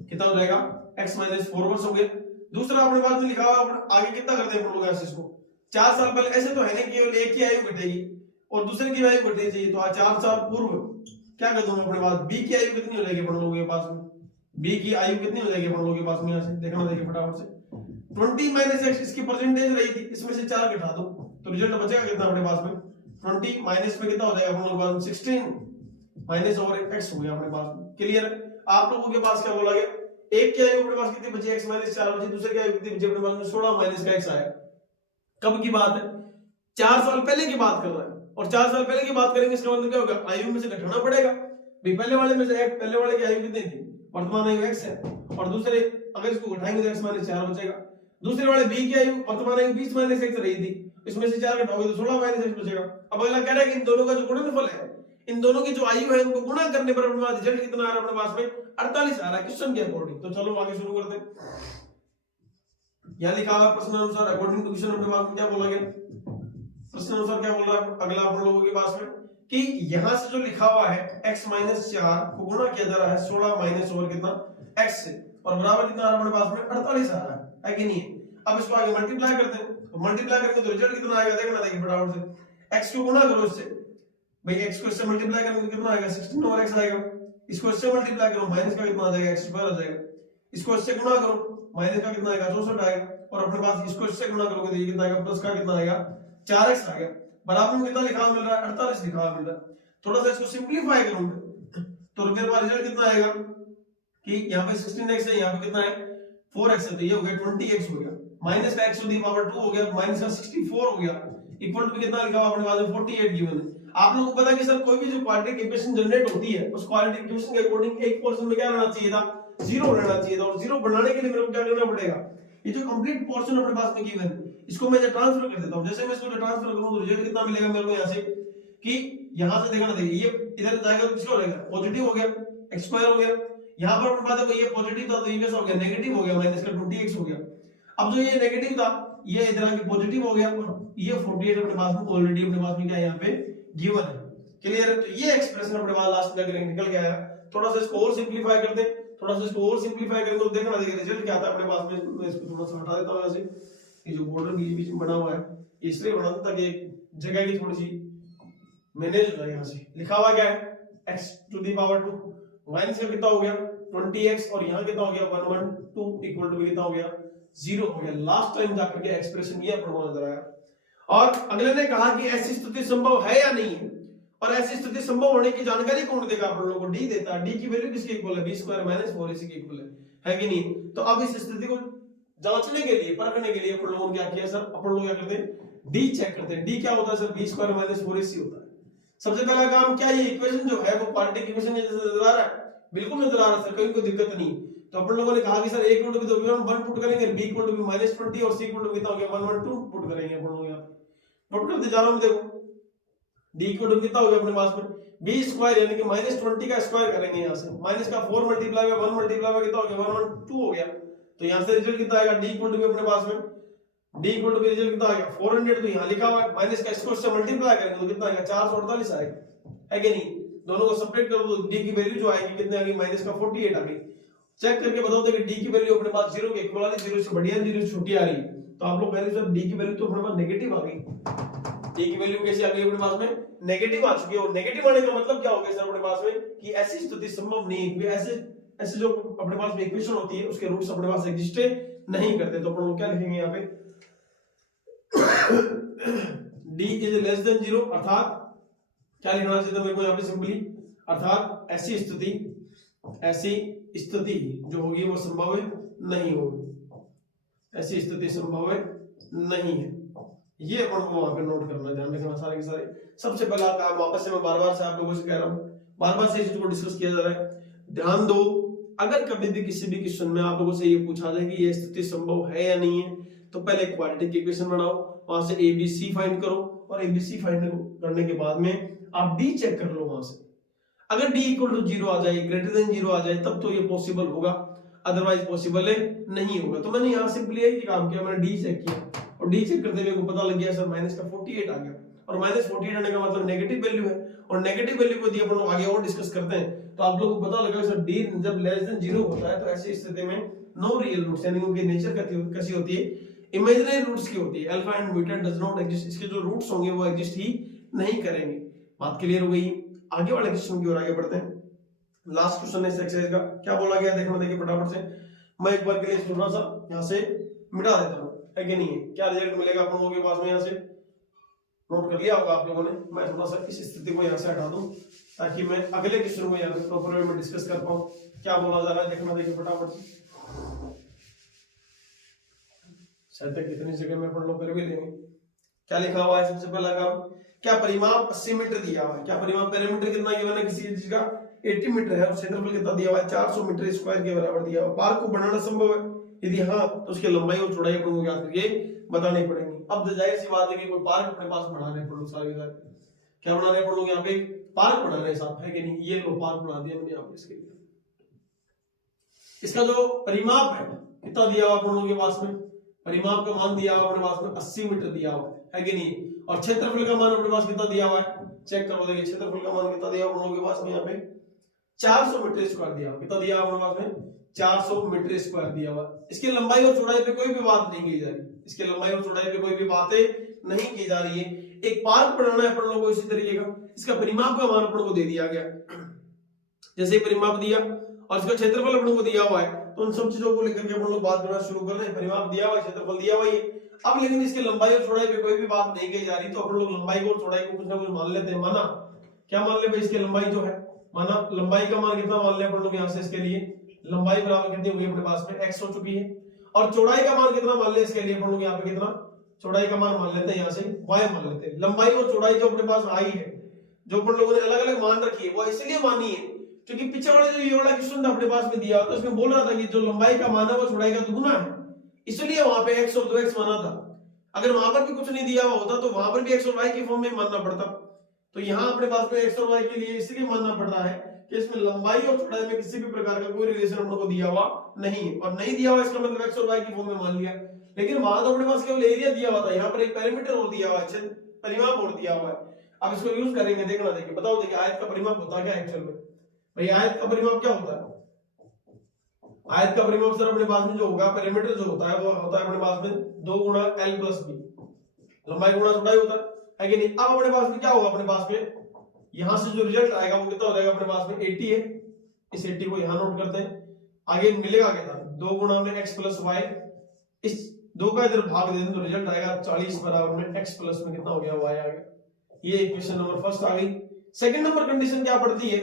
कितना हो जाएगा x माइनस 4 वर्ष हो गया। दूसरा अपने पास में लिखा हुआ आगे कितना करते हैं हम लोग ऐसे इसको 4 साल पहले, ऐसे तो है नहीं केवल एक की आयु घटेगी और दूसरे की आयु घटनी चाहिए, तो 4 साल पूर्व क्या कर दूंगा अपने पास B की आयु कितनी हो जाएगी अपन लोगों के पास में, B की आयु कितनी हो जाएगी अपन लोगों के पास में, यहां से देखना देखिए फटाफट से 20 माइनस x इसकी परसेंटेज रही थी, इसमें से 4 घटा दो तो रिजल्ट बचेगा कितना अपने पास में 20 माइनस में कितना हो जाएगा अपन लोगों के पास में 16 माइनस ओवर x हो गया अपने पास में। क्लियर, आप लोगों के पास क्या बोला गया एक की आयु अपने पास कितनी बची x माइनस 4 बची, दूसरे की आयु कितनी बची अपने पास में 16 माइनस का x आया। कब की बात है 4 साल पहले की बात कर रहा है, और 4 साल पहले की बात करेंगे इसका मतलब क्या होगा आयु में से घटाना पड़ेगा भाई। पहले वाले में से पहले वाले की आयु कितनी थी वर्तमान आयु x है, और दूसरे अगर इसको घटाएंगे तो x माइनस 4 बचेगा। दूसरे वाले b की आयु वर्तमान आयु 20 माइनस x रही थी, इसमें से 4 घटाओगे तो 16 माइनस x बचेगा। अब अगला कह रहा है कि इन दोनों का जो गुणनफल है, इन दोनों की जो आयु है उनको गुणा करने पर अपने पास रिजल्ट कितना आ रहा है अपने पास में 48 आ रहा है क्वेश्चन के अकॉर्डिंग। तो चलो आगे शुरू करते हैं। यहां लिखा हुआ प्रश्न अनुसार अकॉर्डिंग टू क्वेश्चन अपने पास में क्या बोला गया, प्रश्न अनुसार क्या बोल रहा है अगला अपन लोगों के पास में कि यहां से जो लिखा हुआ है x माइनस 4 को गुणा किया जा रहा है 16 माइनस ओवर कितना x से, और बराबर कितना आ रहा है अपने पास में 48 आ रहा है कि नहीं। अब इसको आगे मल्टीप्लाई करते हैं, तो मल्टीप्लाई करेंगे तो रिजल्ट कितना आएगा देखना देखिए फटाफट से। x को गुणा करो इससे भाई, x को इससे मल्टीप्लाई करेंगे तो कितना आएगा 16 ओवर x आएगा। इसको इससे मल्टीप्लाई करो माइनस का कितना आ जाएगा x स्क्वायर आ जाएगा। इसको इससे गुणा करो माइनस का कितना आएगा 64 आएगा, और अपने पास इसको इससे गुणा करोगे तो ये कितना आएगा प्लस का कितना आएगा 4x आएगा। बराबर में कितना लिखा हुआ मिल रहा है, 48 लिखा हुआ मिल रहा है। थोड़ा सा इसको सिंप्लीफाई करूंगा तो मेरे पास रिजल्ट कितना आएगा कि यहाँ पे 16x है, यहाँ पे कितना है 4x है, तो ये हो गया 20x हो गया, माइनस का x टू दी पावर 2 हो गया, माइनस का 64 हो गया, इक्वल टू कितना लिखा हुआ अपने पास में 48 गिवन है। आप लोगों को पता है कि सर कोई भी जो क्वाड्रेटिक इक्वेशन जनरेट होती है उस क्वाड्रेटिक इक्वेशन के अकॉर्डिंग एक पोर्शन में क्या रहना चाहिए था, 0 रहना चाहिए था, और 0 बनाने के लिए मेरे को क्या करना पड़ेगा, ये जो कंप्लीट पोर्शन अपने पास में गिवन है इसको मैं ट्रांसफर कर देता हूं। जैसे मैं इसको ट्रांसफर करूं तो रिजल्ट कितना मिलेगा मेरे को यहाँ से कि यहाँ से देखना देखिए ये इधर जाएगा तो किसका हो जाएगा, पॉजिटिव हो गया, x स्क्वायर हो गया, यहाँ पर अपने पास ये पॉजिटिव था तो ये कैसा हो गया, नेगेटिव हो गया, माइनस का 20x हो गया। अब जो ये नेगेटिव था ये इधर आके पॉजिटिव हो गया, ये 48 अपने पास में ऑलरेडी अपने पास में क्या है यहाँ पे गिवन है। क्लियर है, तो ये एक्सप्रेशन अपने पास लास्ट में निकल गया है। थोड़ा सा इसको और सिंपलीफाई करते हैं, थोड़ा सा इसको और सिंपलीफाई करेंगे तो देखना देखिए रिजल्ट क्या आता है अपने पास में। मैं इसको थोड़ा सा हटा देता हूं यहाँ से, ये जो बॉर्डर बीच बीच में बना हुआ है इसलिए बना था ताकि जगह की थोड़ी सी मैनेज हो जाए। यहाँ से लिखा हुआ क्या है, x to the power 2 minus का कितना हो गया 20x, और यहाँ कितना हो गया 112 इक्वल टू कितना हो गया 0 हो गया। लास्ट टाइम जाकर के एक्सप्रेशन ये अपने को नजर आया। और अगले ने कहा कि ऐसी स्थिति संभव है या नहीं है, और ऐसी स्थिति संभव होने की जानकारी कौन देगा, आप लोगों को डी देता है। डी की वैल्यू किसके इक्वल है, b स्क्वायर माइनस 4ac के इक्वल है कि नहीं। तो अब इस स्थिति को जांचने के लिए, परखने के लिए अपन लोगों ने क्या किया सर, अपन लोग क्या करते हैं डी चेक करते हैं। डी क्या होता है sir, b square minus 4ac होता है। सबसे पहला काम क्या, ये इक्वेशन जो है वो क्वाड्रेटिक इक्वेशन जैसे नजर आ रहा है, बिल्कुल नजर आ रहा है सर, कोई दिक्कत नहीं। तो अपन लोगों ने कहा कि सर a इक्वल टू तो b 1 पुट करेंगे, b इक्वल टू माइनस 20 और c इक्वल टू कितना हो गया 112 पुट करेंगे। अपन लोग यहाँ पुट करते जा रहा हूं, देखो d इक्वल टू कितना हो गया अपने पास में b स्क्वायर यानी कि माइनस 20 का स्क्वायर करेंगे, यहाँ से माइनस का 4 मल्टीप्लाई बाय 1 मल्टीप्लाई बाय कितना हो गया 112 हो गया। तो यहाँ से रिजल्ट कितना आएगा, d इक्वल टू अपने पास में d इक्वल टू रिजल्ट कितना आ गया 400, तो यहाँ लिखा हुआ है माइनस का इसको से मल्टीप्लाई करेंगे तो कितना आएगा 448 आएगा, है कि नहीं। दोनों को सब्ट्रैक्ट करो तो d की वैल्यू जो आएगी कितने आ गई, माइनस का 48 आ गई। चेक करके बताओ देखिए d की वैल्यू अपने पास 0 के इक्वल आ रही, 0 से बढ़िया 0 से छोटी आ रही, तो आप लोग पहले सर d की वैल्यू तो अपने पास नेगेटिव आ गई। d की वैल्यू कैसे आ गई अपने पास में, नेगेटिव आ चुकी है। और नेगेटिव आने का मतलब क्या हो गया सर अपने पास में कि ऐसी स्थिति संभव नहीं है, ऐसे जो अपने पास में इक्वेशन होती है उसके रूट्स अपने पास एग्जिस्ट नहीं करते। तो अपन लोग क्या लिखेंगे यहाँ पे d इज लेस देन 0, अर्थात क्या लिखना चाहिए मेरे को यहाँ पे सिंपली, अर्थात ऐसी स्थिति जो होगी वो संभव है नहीं होगी, ऐसी स्थिति संभव है नहीं है। ये अपन को वहां पे नोट करना, ध्यान रखना सारे के सारे। सबसे पहला काम वापस से मैं बार-बार से आप लोगों से कह रहा हूं, बार-बार से इस चीज को डिस्कस किया जा रहा है। ध्यान दो, अगर कभी भी किसी भी क्वेश्चन में आप लोगों से ये पूछा जाए कि ये स्थिति संभव है या नहीं है, तो पहले क्वाड्रेटिक इक्वेशन बनाओ, वहां से ABC फाइंड करो, और ABC फाइंड करने के बाद में आप D चेक कर लो वहां से। अगर D इक्वल टू 0 आ जाए, ग्रेटर देन 0 आ जाए, तब तो ये पॉसिबल होगा, अदरवाइज पॉसिबल है नहीं होगा। तो मैंने यहाँ सिंपली यही काम किया, मैंने D चेक किया, और D चेक करते मेरे को पता लग गया सर माइनस का 48 आ गया, और माइनस 48 आने का मतलब नेगेटिव वैल्यू है, और नेगेटिव वैल्यू को यदि अपन लोग आगे और डिस्कस करते हैं तो आप लोगों को पता लगा सर D जब लेस देन 0 होता है तो ऐसी स्थिति में नो रियल रूट्स, यानी उनकी नेचर कैसी होती है, इमेजिनरी रूट्स की होती है। Alpha and beta does not exist, इसके जो रूट्स होंगे वो एग्जिस्ट ही नहीं करेंगे। बात क्लियर हो गई। आगे वाले क्वेश्चन की ओर आगे बढ़ते हैं। लास्ट क्वेश्चन है इस एक्सरसाइज का, क्या बोला गया देखना देखिए फटाफट से। मैं एक बार के लिए थोड़ा सा यहाँ से मिटा देता हूँ, है कि नहीं है। क्या रिजल्ट मिलेगा आप लोगों के पास में, यहाँ से नोट कर लिया होगा आप लोगों ने। मैं थोड़ा सा इस स्थिति को यहाँ से हटा दूं ताकि मैं अगले क्वेश्चन को यहाँ पे प्रॉपर वे में डिस्कस कर पाऊँ। क्या बोला जा रहा है देखना देखिए फटाफट से। शायद तक कितनी जगह में अपन लोग कर भी लेंगे। क्या लिखा हुआ है सबसे पहला काम, क्या परिमाप 80 मीटर दिया हुआ है, क्या परिमाप पेरीमीटर कितना गिवन है किसी चीज का 80 मीटर है, और क्षेत्रफल कितना दिया हुआ है 400 मीटर स्क्वायर के बराबर दिया हुआ है। पार्क को बनाना संभव है, यदि हाँ तो उसकी लंबाई और चौड़ाई अपन को याद करके बतानी पड़ेगी। अब जाहिर सी बात है कि कोई पार्क अपने पास बना रहे हैं सारे के सारे, क्या बना रहे हैं लोग यहाँ पे, पार्क बना रहे हैं साहब, है कि नहीं। ये लो पार्क बना दिया मैंने यहाँ पे इसके लिए। इसका जो परिमाप है कितना दिया हुआ अपन लोगों के पास में, परिमाप का मान दिया हुआ अपने पास में 80 मीटर दिया हुआ है कि नहीं। और क्षेत्रफल का मान अपने पास कितना दिया हुआ है, चेक करो देखिए क्षेत्रफल का मान कितना दिया हुआ हम लोगों के पास में, यहाँ पे 400 मीटर स्क्वायर दिया हुआ। कितना दिया हुआ अपने पास में 400 मीटर स्क्वायर दिया हुआ। इसकी लंबाई और चौड़ाई पे कोई भी बात नहीं की जा रही, इसकी लंबाई और चौड़ाई पे कोई भी बातें नहीं की जा रही है। एक पार्क बनाना है अपन लोगों को इसी तरीके का, इसका परिमाप का मान अपन को दे दिया गया, जैसे ही परिमाप दिया और इसका क्षेत्रफल अपन को दिया हुआ है, तो उन सब चीजों को लेकर के अपन लोग बात करना शुरू कर रहे हैं। परिमाप दिया हुआ है, क्षेत्रफल दिया हुआ है। अब लेकिन इसकी लंबाई और चौड़ाई पे कोई भी बात नहीं कही जा रही, तो अपन लोग लंबाई को और चौड़ाई को कुछ ना कुछ मान लेते हैं। माना क्या मान ले भाई, इसकी लंबाई जो है, माना लंबाई का मान कितना मान ले अपन लोग यहाँ से, इसके लिए लंबाई बराबर कितनी होगी अपने पास में x हो चुकी है, और चौड़ाई का मान कितना मान ले इसके लिए अपन लोग यहाँ पे, कितना चौड़ाई का मान मान लेते हैं यहाँ से y मान लेते हैं। लंबाई और चौड़ाई जो अपने पास आई है, जो अपन लोगों ने अलग अलग मान रखी है, वो इसलिए मानी है क्योंकि पीछे वाला जो ये वाला क्वेश्चन था अपने पास में दिया तो उसमें बोल रहा था कि जो लंबाई का मान है वो चौड़ाई का दुगुना है, इसलिए वहां पे x और 2x माना था। अगर वहां पर भी कुछ नहीं दिया हुआ होता तो वहां पर भी x और y की फॉर्म में मानना पड़ता। तो यहाँ अपने पास में x और y के लिए इसलिए मानना पड़ रहा है कि इसमें लंबाई और चौड़ाई में किसी भी प्रकार का कोई रिलेशन हम लोग को दिया हुआ नहीं है, और नहीं दिया हुआ इसका मतलब x और y की फॉर्म में मान लिया। लेकिन वहां तो अपने पास केवल एरिया दिया हुआ था, यहाँ पर एक पैरामीटर और दिया हुआ है, परिमाप और दिया हुआ है। अब इसको यूज करेंगे, देखना देखिए, बताओ देखिए आयत का परिमाप होता क्या है एक्चुअल में भाई, आयत का परिमाप क्या होता है? आयत का परिमाप सर अपने पास में जो होगा, पैरामीटर जो होता है वो होता है अपने पास में 2 गुणा l प्लस b, लंबाई गुणा चौड़ाई होता है कि नहीं। अब अपने पास में क्या होगा, अपने पास में यहां से जो रिजल्ट आएगा वो कितना हो जाएगा अपने पास में 80 है, इस 80 को यहां नोट करते हैं। आगे मिलेगा कितना, 2 गुणा में x प्लस y, इस 2 का इधर भाग दे दें तो रिजल्ट आएगा 40 बराबर में x प्लस में कितना हो गया, y आ गया। ये इक्वेशन नंबर फर्स्ट आ गई। सेकंड नंबर कंडीशन क्या पड़ती है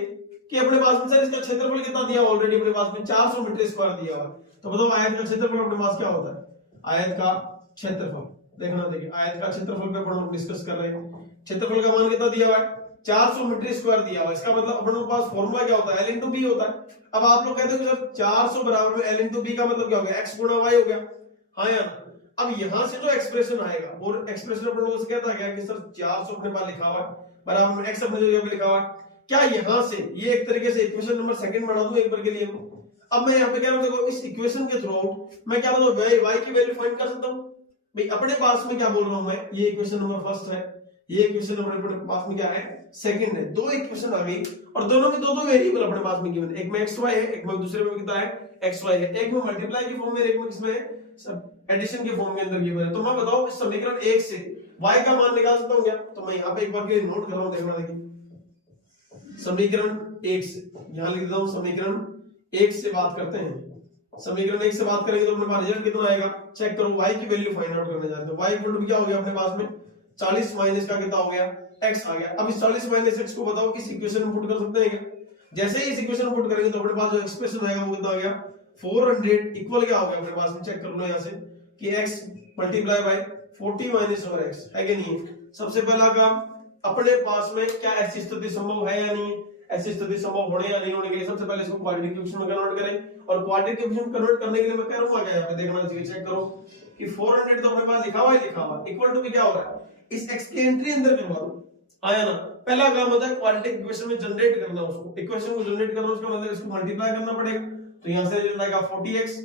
कि अपने पास में सर इसका क्षेत्रफल कितना दिया ऑलरेडी अपने पास में 400 मीटर स्क्वायर दिया हुआ है, तो बताओ आयत का क्षेत्रफल अपने पास क्या होता है? आयत का क्षेत्रफल देखना देखिए, आयत का क्षेत्रफल पे अपन लोग डिस्कस कर रहे हैं। क्षेत्रफल का मान कितना दिया हुआ है, 400 मीटर स्क्वायर दिया हुआ है। इसका मतलब अपन लोग पास फॉर्मूला क्या होता है, l into b होता है। अब आप लोग कहते हो सर 400 बराबर में l into b का मतलब क्या हो गया, x गुणा y हो गया, हाँ या ना। अब यहां से जो एक्सप्रेशन आएगा, और एक्सप्रेशन अपन लोगों से कहता है कि सर 400 अपने पास लिखा हुआ है बराबर में x अपने जगह पे लिखा हुआ है, क्या यहां से ये एक तरीके से इक्वेशन नंबर सेकंड बना दूं एक बार के लिए। अब मैं यहां पे कह रहा हूं देखो, इस इक्वेशन के थ्रू मैं क्या बताऊं, y की वैल्यू फाइंड कर सकता हूं भाई। अपने पास में क्या बोल रहा हूं मैं, ये इक्वेशन नंबर फर्स्ट है, ये इक्वेशन नंबर अपने पास में क्या है, सेकंड है। दो इक्वेशन आ गई और दोनों में दो वेरिएबल अपने पास में गिवन है, एक में xy है, एक में दूसरे में कितना है xy है, एक में मल्टीप्लाई की फॉर्म में, एक में किसमें है एडिशन के फॉर्म के अंदर गिवन है। तो मैं बताओ इस समीकरण 1 से y का मान निकाल सकता हूं क्या? तो मैं यहां पे एक बार के नोट कर रहा हूं, देखना देखिए, समीकरण 1 से यहां लिख देता हूं, समीकरण 1 से बात करते हैं। समीकरण 1 से बात करेंगे तो अपने पास रिजल्ट कितना आएगा, चेक करो, y की वैल्यू फाइंड आउट करने जाते हैं। y इक्वल टू क्या हो गया अपने पास में 40 माइनस का कितना हो गया, x आ गया। अब इस 40 माइनस x को बताओ किस इक्वेशन में पुट कर सकते हैं क्या? जैसे ही इस इक्वेशन में पुट करेंगे तो अपने पास जो एक्सप्रेशन आएगा वो कितना आ गया, 400 इक्वल क्या हो गया अपने पास में, चेक कर लो यहां से कि x multiply by 40 minus over x है कि नहीं है। सबसे पहला काम, अपने पास में क्या ऐसी स्थिति संभव है या नहीं है, ऐसी स्थिति संभव होने या नहीं होने के लिए सबसे पहले इसको क्वाड्रेटिक इक्वेशन में कन्वर्ट करें। और क्वाड्रेटिक इक्वेशन कन्वर्ट करने के लिए मैं करूंगा क्या, यहां पे देखना चाहिए, चेक करो कि 400 तो अपने पास लिखा हुआ है, लिखा हुआ इक्वल टू क्या हो रहा है, इस x की एंट्री अंदर करवा दो, आया ना। पहला काम होता है क्वाड्रेटिक इक्वेशन में जनरेट करना, उसको इक्वेशन को जनरेट करना, उसका मतलब इसको मल्टीप्लाई करना पड़ेगा। तो यहां से रिजल्ट आएगा 40x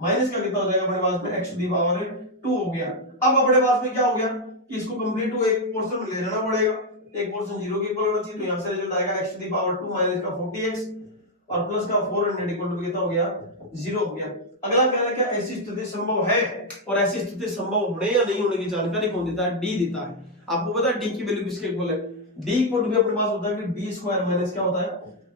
माइनस का कितना हो जाएगा अपने पास में, x टू द पावर 2 हो गया। अब अपने पास में क्या हो गया कि इसको कंप्लीट टू एक पोर्शन में ले जाना पड़ेगा, एक पोर्शन 0 के इक्वल होना चाहिए। तो यहां से रिजल्ट आएगा x to the power 2 minus का 40x और प्लस का 400 इक्वल टू कितना हो गया, 0 हो गया। अगला कह रहा है क्या ऐसी स्थिति संभव है, और ऐसी स्थिति संभव होने या नहीं होने की जानकारी कौन देता है, डी देता है। आपको पता है डी की वैल्यू किसके इक्वल है, डी इक्वल टू अपने पास होता है कि b स्क्वायर माइनस क्या होता है,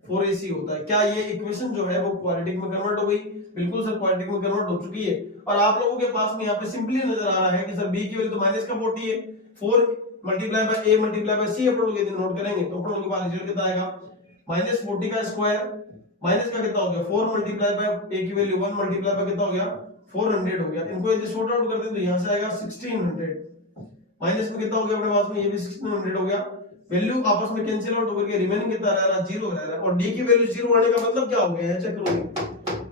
4ac होता है। क्या ये इक्वेशन जो है वो क्वाड्रेटिक में कन्वर्ट हो गई? बिल्कुल सर, क्वाड्रेटिक में कन्वर्ट हो चुकी है। और आप लोगों के पास में यहाँ पे सिंपली नजर आ रहा है कि सर b की वैल्यू तो माइनस का 40 है, 4 multiply by a multiply by c अपन लोग यदि नोट करेंगे तो अपन लोगों के पास रिजल्ट कितना आएगा, माइनस 40 का स्क्वायर माइनस का कितना हो गया 4 मल्टीप्लाई बाय a की वैल्यू 1 मल्टीप्लाई बाय कितना हो गया 400 हो गया। इनको यदि शॉर्ट आउट कर दें तो यहां से आएगा 1600 माइनस में कितना हो गया अपने पास में, ये भी 1600 हो गया। वैल्यू आपस में कैंसिल आउट होकर के रिमेनिंग कितना रह रहा है, 0 रह रहा है। और d की वैल्यू 0 आने का मतलब क्या हो गया है, चेक करो,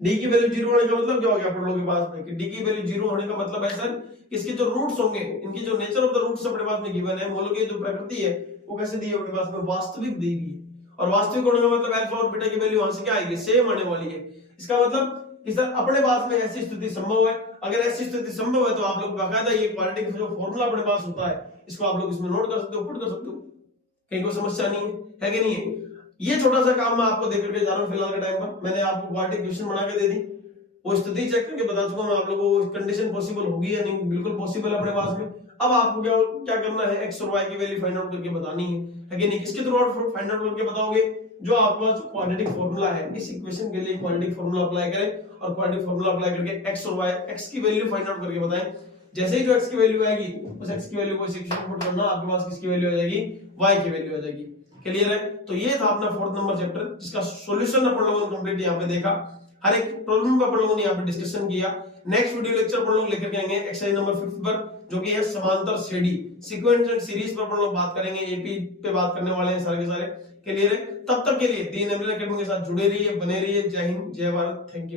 d की वैल्यू 0 होने का मतलब क्या हो गया अपन लोगों के पास में कि d की वैल्यू 0 होने का मतलब है सर इसके जो रूट्स होंगे, इनकी जो नेचर ऑफ द रूट्स अपने पास में गिवन है, मूलों की जो प्रकृति है वो कैसे दी है अपने पास में, वास्तविक दी गई है। और वास्तविक होने का मतलब अल्फा और बीटा की वैल्यू वहां से क्या आएगी, सेम आने वाली है। इसका मतलब कि सर अपने पास में ऐसी स्थिति संभव है। अगर ऐसी स्थिति संभव है तो आप लोग बाकायदा ये क्वाड्रेटिक जो फॉर्मूला अपने पास होता है इसको आप लोग इसमें नोट कर सकते हो, पुट कर सकते हो, कहीं कोई समस्या नहीं है कि नहीं है। ये छोटा सा काम मैं आपको दे करके जा रहा हूं फिलहाल के टाइम पर। मैंने आपको क्वाड्रेटिक इक्वेशन बना के दे दी, वो स्थिति चेक करके बता चुका हूं आप लोगों को कंडीशन पॉसिबल होगी या नहीं, बिल्कुल पॉसिबल अपने पास में। अब आपको क्या करना है, एक्स और वाई की वैल्यू फाइंड आउट करके बतानी है कि नहीं। किसके थ्रू फाइंड आउट करके बताओगे, जो आपका क्वाड्रेटिक फॉर्मूला है इस इक्वेशन के लिए क्वाड्रेटिक फॉर्मूला अप्लाई करें और क्वाड्रेटिक फॉर्मूला अप्लाई करके एक्स और वाई एक्स की वैल्यू फाइंड आउट करके बताएं। जैसे ही जो x की वैल्यू आएगी उस x की वैल्यू को इस इक्वेशन में पुट करना, आपके पास किसकी वैल्यू आ जाएगी, y की वैल्यू आ जाएगी। क्लियर है? तो ये था अपना 4th नंबर चैप्टर, जिसका सॉल्यूशन अपन लोगों ने कंप्लीट यहाँ पे देखा, हर एक प्रॉब्लम पे अपन लोगों ने यहाँ पे डिस्कशन किया। नेक्स्ट वीडियो लेक्चर अपन लोग लेकर के आएंगे एक्सरसाइज नंबर 5 पर, जो कि है समांतर श्रेणी, सीक्वेंस एंड सीरीज पर अपन लोग बात करेंगे, एपी पे बात करने वाले हैं सारे के सारे। क्लियर है? तब तक के लिए दी एनएबलर एकेडमी के साथ जुड़े रहिए, बने रहिए। जय हिंद, जय भारत, थैंक यू।